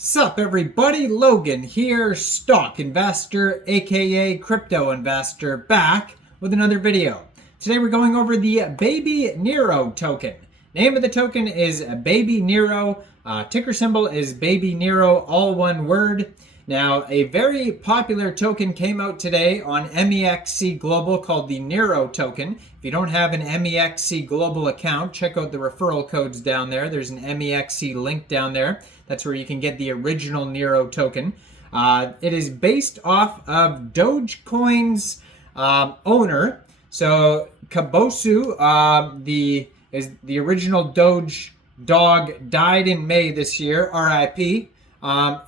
Sup everybody, Logan here, stock investor aka crypto investor, back with another video. Today we're going over the BabyNeiro token. Name of the token is BabyNeiro, ticker symbol is BabyNeiro, all one word. Now a very popular token came out today on MEXC Global called the Nero token. If you don't have an MEXC Global account, check out the referral codes down there. There's an MEXC link down there. That's where you can get the original Nero token. It is based off of Dogecoin's owner. So Kabosu, the original Doge dog, died in May this year, RIP. Now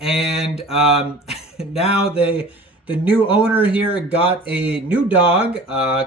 the new owner here got a new dog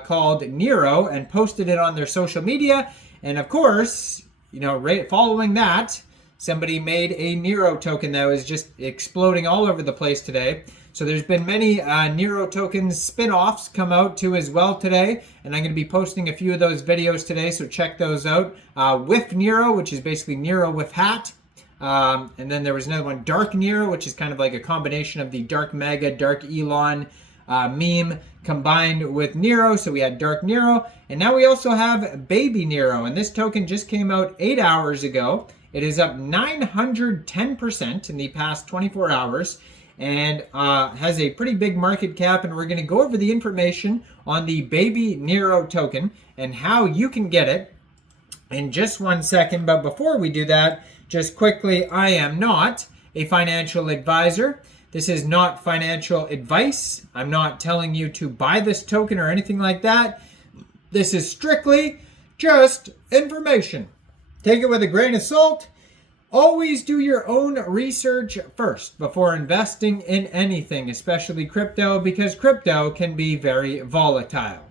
called Nero and posted it on their social media. And of course, right following that, somebody made a Nero token that was just exploding all over the place today. So there's been many Nero tokens spin-offs come out too as well today. And I'm going to be posting a few of those videos today, so check those out. With Nero, which is basically Nero with hat. And then there was another one, Dark Nero, which is kind of like a combination of the Dark Mega, Dark Elon meme combined with Nero. So we had Dark Nero. And now we also have BabyNeiro. And this token just came out 8 hours ago. It is up 910% in the past 24 hours and has a pretty big market cap. And we're going to go over the information on the BabyNeiro token and how you can get it in just 1 second. But before we do that, just quickly, I am not a financial advisor. This is not financial advice. I'm not telling you to buy this token or anything like that. This is strictly just information. Take it with a grain of salt. Always do your own research first before investing in anything, especially crypto, because crypto can be very volatile.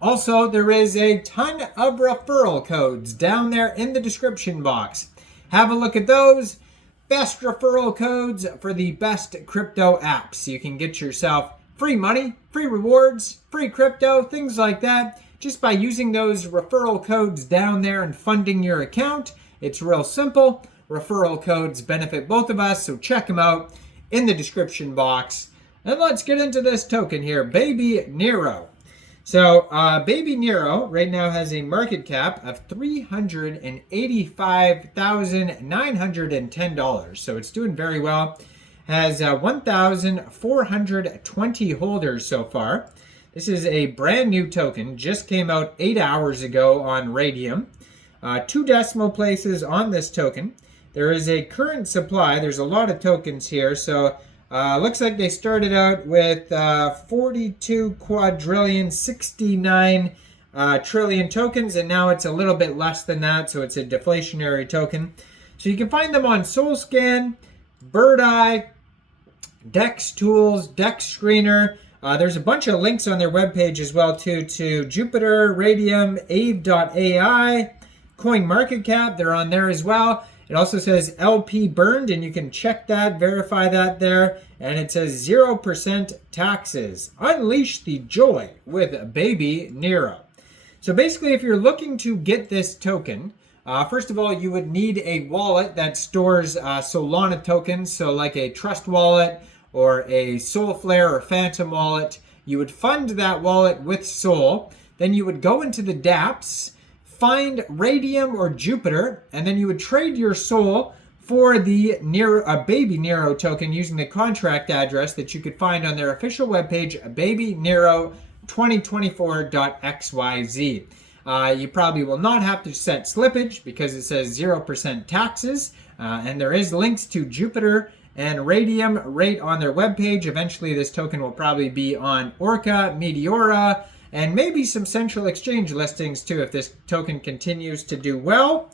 Also, there is a ton of referral codes down there in the description box. Have a look at those. Best referral codes for the best crypto apps. You can get yourself free money, free rewards, free crypto, things like that, just by using those referral codes down there and funding your account. It's real simple. Referral codes benefit both of us, so check them out in the description box. And let's get into this token here, BabyNeiro. So BabyNeiro right now has a market cap of $385,910. So it's doing very well. Has 1,420 holders so far. This is a brand new token. Just came out 8 hours ago on RAYDIUM. 2 decimal places on this token. There is a current supply. There's a lot of tokens here. So looks like they started out with 42 quadrillion, 69 trillion tokens, and now it's a little bit less than that, so it's a deflationary token. So you can find them on SolScan, Bird Eye, Dex Tools, Dex Screener. There's a bunch of links on their webpage as well too, to Jupiter, RAYDIUM, Aave.ai, CoinMarketCap. They're on there as well. It also says LP burned, and you can check that, verify that there. And it says 0% taxes. Unleash the joy with BabyNeiro. So basically, if you're looking to get this token, first of all, you would need a wallet that stores Solana tokens. So like a Trust wallet or a Solflare or Phantom wallet. You would fund that wallet with Sol. Then you would go into the dApps, find RAYDIUM or Jupiter, and then you would trade your Sol for the BabyNeiro token using the contract address that you could find on their official webpage, BabyNeiro2024.xyz. You probably will not have to set slippage because it says 0% taxes, and there is links to Jupiter and RAYDIUM right on their webpage. Eventually, this token will probably be on Orca, Meteora, and maybe some central exchange listings too if this token continues to do well.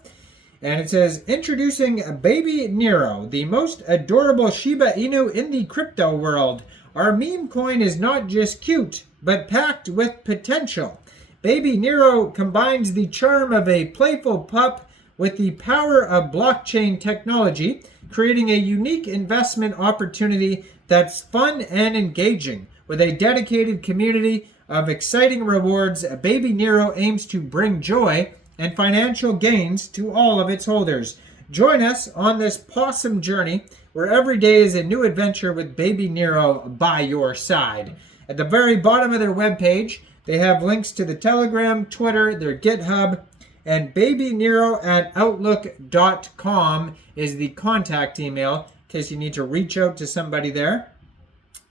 And it says, introducing BabyNeiro, the most adorable Shiba Inu in the crypto world. Our meme coin is not just cute, but packed with potential. BabyNeiro combines the charm of a playful pup with the power of blockchain technology, creating a unique investment opportunity that's fun and engaging. With a dedicated community of exciting rewards, BabyNeiro aims to bring joy and financial gains to all of its holders. Join us on this possum journey where every day is a new adventure with BabyNeiro by your side. At the very bottom of their webpage, they have links to the Telegram, Twitter, their GitHub, and BabyNeiro@outlook.com is the contact email in case you need to reach out to somebody there.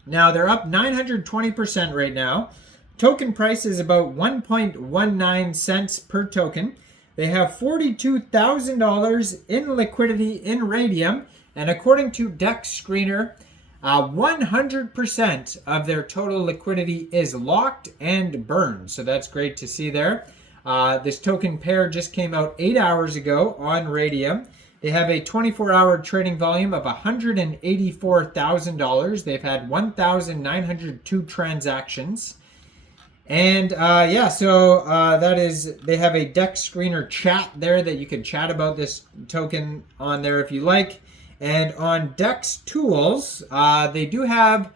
Now, they're up 920% right now. Token price is about 1.19 cents per token. They have $42,000 in liquidity in RAYDIUM, and according to Dex Screener, 100% of their total liquidity is locked and burned. So that's great to see there. This token pair just came out 8 hours ago on RAYDIUM. They have a 24-hour trading volume of $184,000. They've had 1,902 transactions. And that is, they have a Dex Screener chat there that you can chat about this token on there if you like. And on Dex Tools, they do have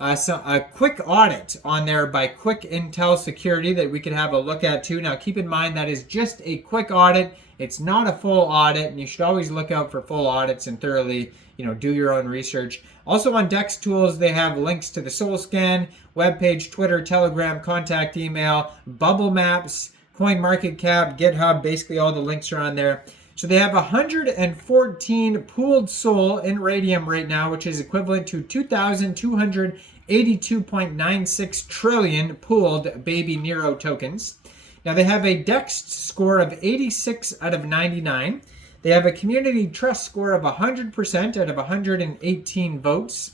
a quick audit on there by Quick Intel Security that we could have a look at too. Now, keep in mind that is just a quick audit. It's not a full audit, and you should always look out for full audits and thoroughly, do your own research. Also on Dex Tools, they have links to the SoulScan webpage, Twitter, Telegram, contact email, Bubble Maps, CoinMarketCap, GitHub. Basically, all the links are on there. So they have 114 pooled SOL in RAYDIUM right now, which is equivalent to 2,282.96 trillion pooled BabyNeiro tokens. Now they have a DEX score of 86 out of 99. They have a community trust score of 100% out of 118 votes.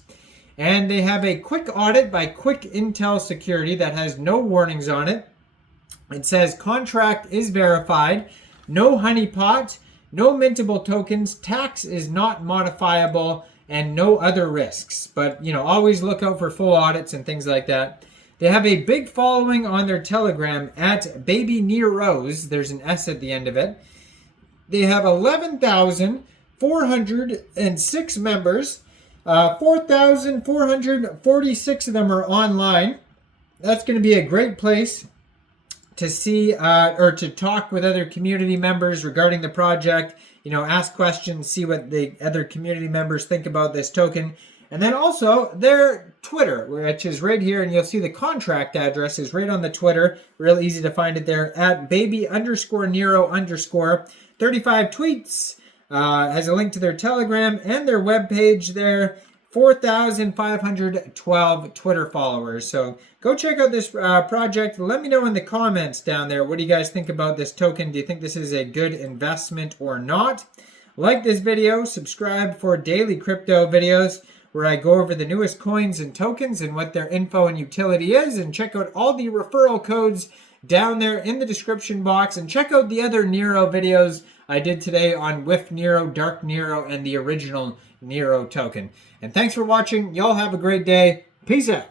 And they have a quick audit by Quick Intel Security that has no warnings on it. It says contract is verified, no honeypot, no mintable tokens, tax is not modifiable, and no other risks. But, always look out for full audits and things like that. They have a big following on their Telegram at BabyNeiros. There's an S at the end of it. They have 11,406 members. 4,446 of them are online. That's going to be a great place to see or to talk with other community members regarding the project, ask questions, see what the other community members think about this token. And then also their Twitter, which is right here, and you'll see the contract address is right on the Twitter. Real easy to find it there at baby_Neiro_. 35 tweets, has a link to their Telegram and their webpage there. 4,512 Twitter followers. So go check out this project. Let me know in the comments down there. What do you guys think about this token? Do you think this is a good investment or not? Like this video, subscribe for daily crypto videos where I go over the newest coins and tokens and what their info and utility is, and check out all the referral codes down there in the description box, and check out the other Nero videos I did today on Whiff Nero, Dark Nero, and the original Nero token. And thanks for watching. Y'all have a great day. Peace out.